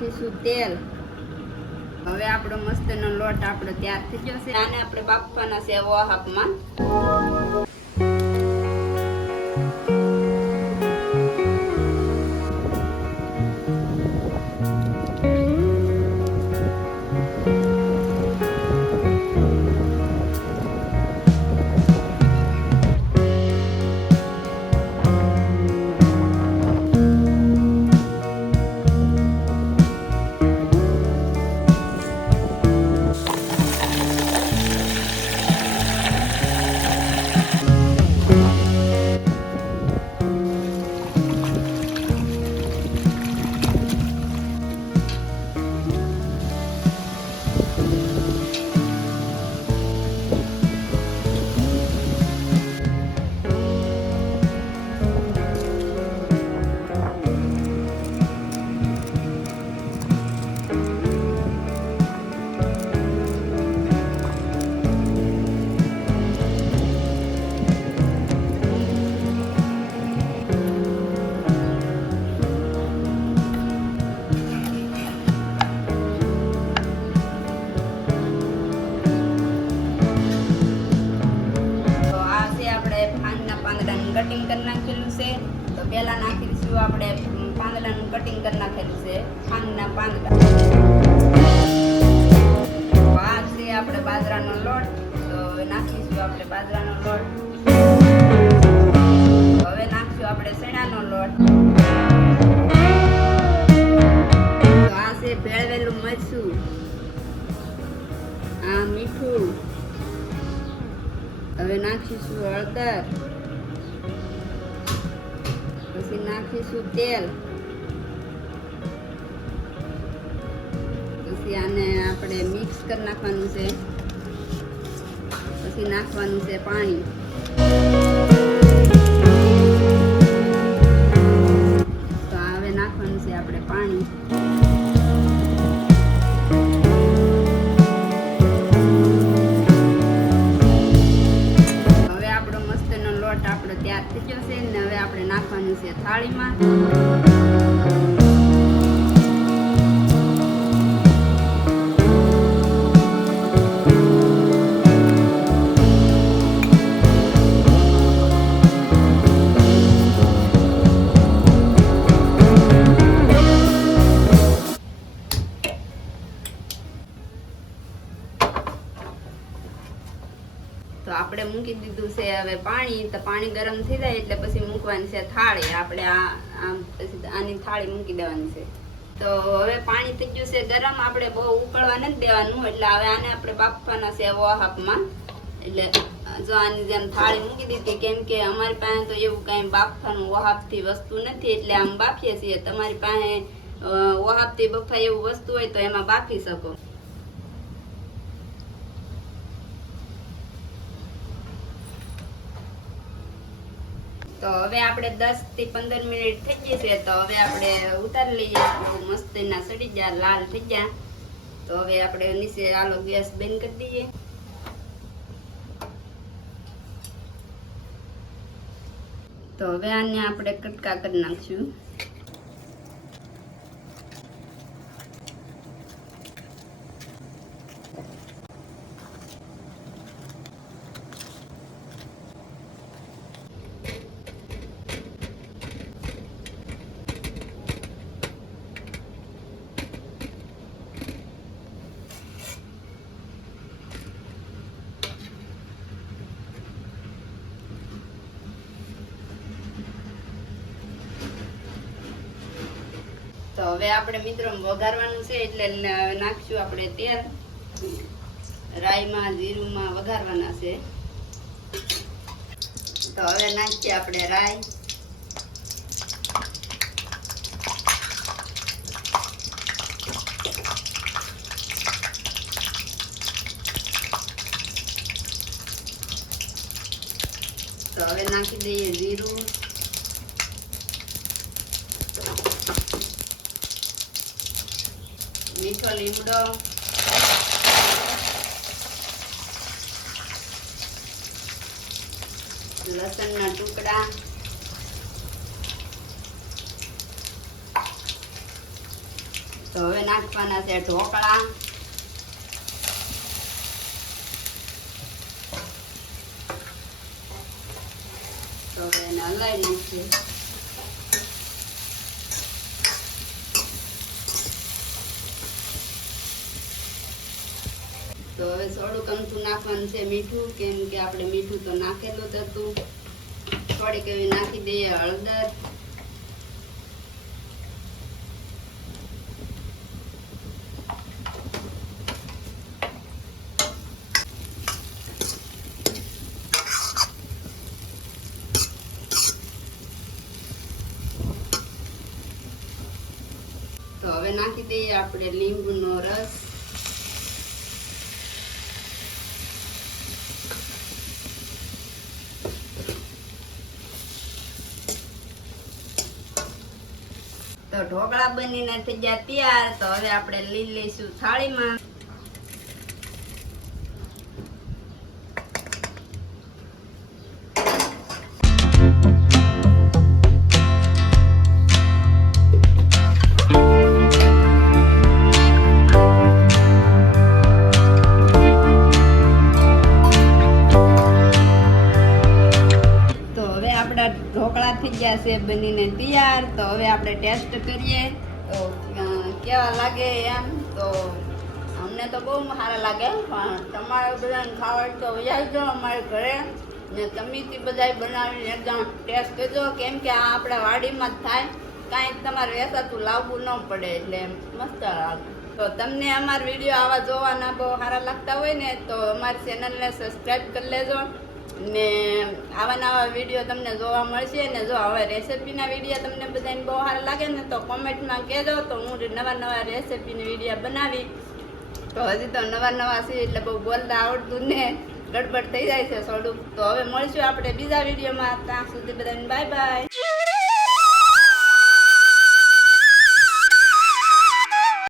નાખીશું તેલ। હવે આપણો મસ્તનો લોટ આપણો તૈયાર થઈ ગયો છે। આને આપણે બાફવાના છે ઓહાપમાં। કટિંગ કરી નાખેલું છે। તો પહેલા નાખીશું આપણે પાંદડાનું કટિંગ કરી નાખેલું છે ફાનના પાંદડા। આ છે આપણે બાજરાનો લોટ। તો નાખીશું આપણે બાજરાનો લોટ। હવે નાખશું આપણે ચણાનો લોટ। તો આ છે ભેળવેલું મરચું, આ મીઠું। હવે નાખીશું હળદર, પછી નાખીશું તેલ। પછી આને આપણે મિક્સ કરી નાખવાનું છે। પછી નાખવાનું છે પાણી। તો હવે નાખવાનું છે આપણે પાણી। હવે આપણો મસ્તનો લોટ આપણો તૈયાર થઈ ગયો છે ને હવે આપણે નાખવાનું છે થાળીમાં। તો આપણે મૂકી દીધું છે હવે પાણી। તો પાણી ગરમ થઈ જાય એટલે પછી મૂકવાની છે થાળી। આપણે આની થાળી મૂકી દેવાની છે। તો હવે પાણી થઈ ગયું છે ગરમ। આપણે બહુ ઉકળવા નથી દેવાનું એટલે હવે આને આપણે બાફવાના છે ઓહાપમાં। એટલે જો આની જેમ થાળી મૂકી દીધી, કેમ કે અમારી પાસે તો એવું કાંઈ બાફવાનું ઓહાપથી વસ્તુ નથી એટલે આમ બાફીએ છીએ। તમારી પાસે ઓહાપથી બફાય એવું વસ્તુ હોય તો એમાં બાફી શકો। તો હવે આપણે 10 થી 15 મિનિટ થઈ ગઈ છે। તો હવે આપણે ઉતારી લઈએ। મસ્ત એના સડી ગયા, લાલ થઈ ગયા। તો હવે આપણે નીચે આલો ગેસ બંધ કરી દઈએ। તો હવે આને આપણે કટકા કરી નાખશું। તો હવે આપણે મિત્રો વઘારવાનું છે એટલે નાખશું આપણે તેલ। રાઈમાં જીરુંમાં વઘારવાના છે। તો હવે નાખીએ આપણે રાઈ। તો હવે નાખી દઈએ જીરું, મીઠો લીમડો, લસણના ટુકડા, તો હવે નાખવાના છે ઢોકળા. તો હવે એને હલાવી નાખીએ. તો હવે થોડુંક અમથું નાખવાનું છે મીઠું, કેમ કે આપણે મીઠું તો નાખેલું જ હતું. થોડીક એવી નાખી દઈએ હળદર. તો હવે નાખી દઈએ આપણે લીંબુનો રસ. તો ઢોકળા બનીને થઈ ગયા તૈયાર. તો હવે આપણે લઈ લઈશું થાળીમાં. ઢોકળા થઈ ગયા છે બનીને તૈયાર. તો હવે આપણે ટેસ્ટ કરીએ તો કેવા લાગે એમ. તો અમને તો બહુ સારા લાગે, પણ તમારે બધાને ખાવા તો આવજો અમારે ઘરે ને તમેથી બધા બનાવીને એકદમ ટેસ્ટ કરજો, કેમ કે આ આપણા વાડીમાં જ થાય, કાંઈક તમારે વેચાતું લાવવું ન પડે, એટલે મસ્ત લાગે. તો તમને અમારા વિડીયો આવા જોવાના બહુ સારા લાગતા હોય ને તો અમારી ચેનલને સબસ્ક્રાઈબ કરી લેજો ને આવા નવા વિડીયો તમને જોવા મળશે. ને જો હવે રેસીપીના વિડીયો તમને બધાને બહુ સારા લાગે ને તો કોમેન્ટમાં કહેજો, તો હું નવા રેસીપીના વિડીયો બનાવી. તો હજી તો નવા છે એટલે બહુ બોલતા આવડતું ને ગડબડ થઈ જાય છે થોડુંક. તો હવે મળશું આપણે બીજા વિડીયોમાં. ત્યાં સુધી બધાને બાય બાય.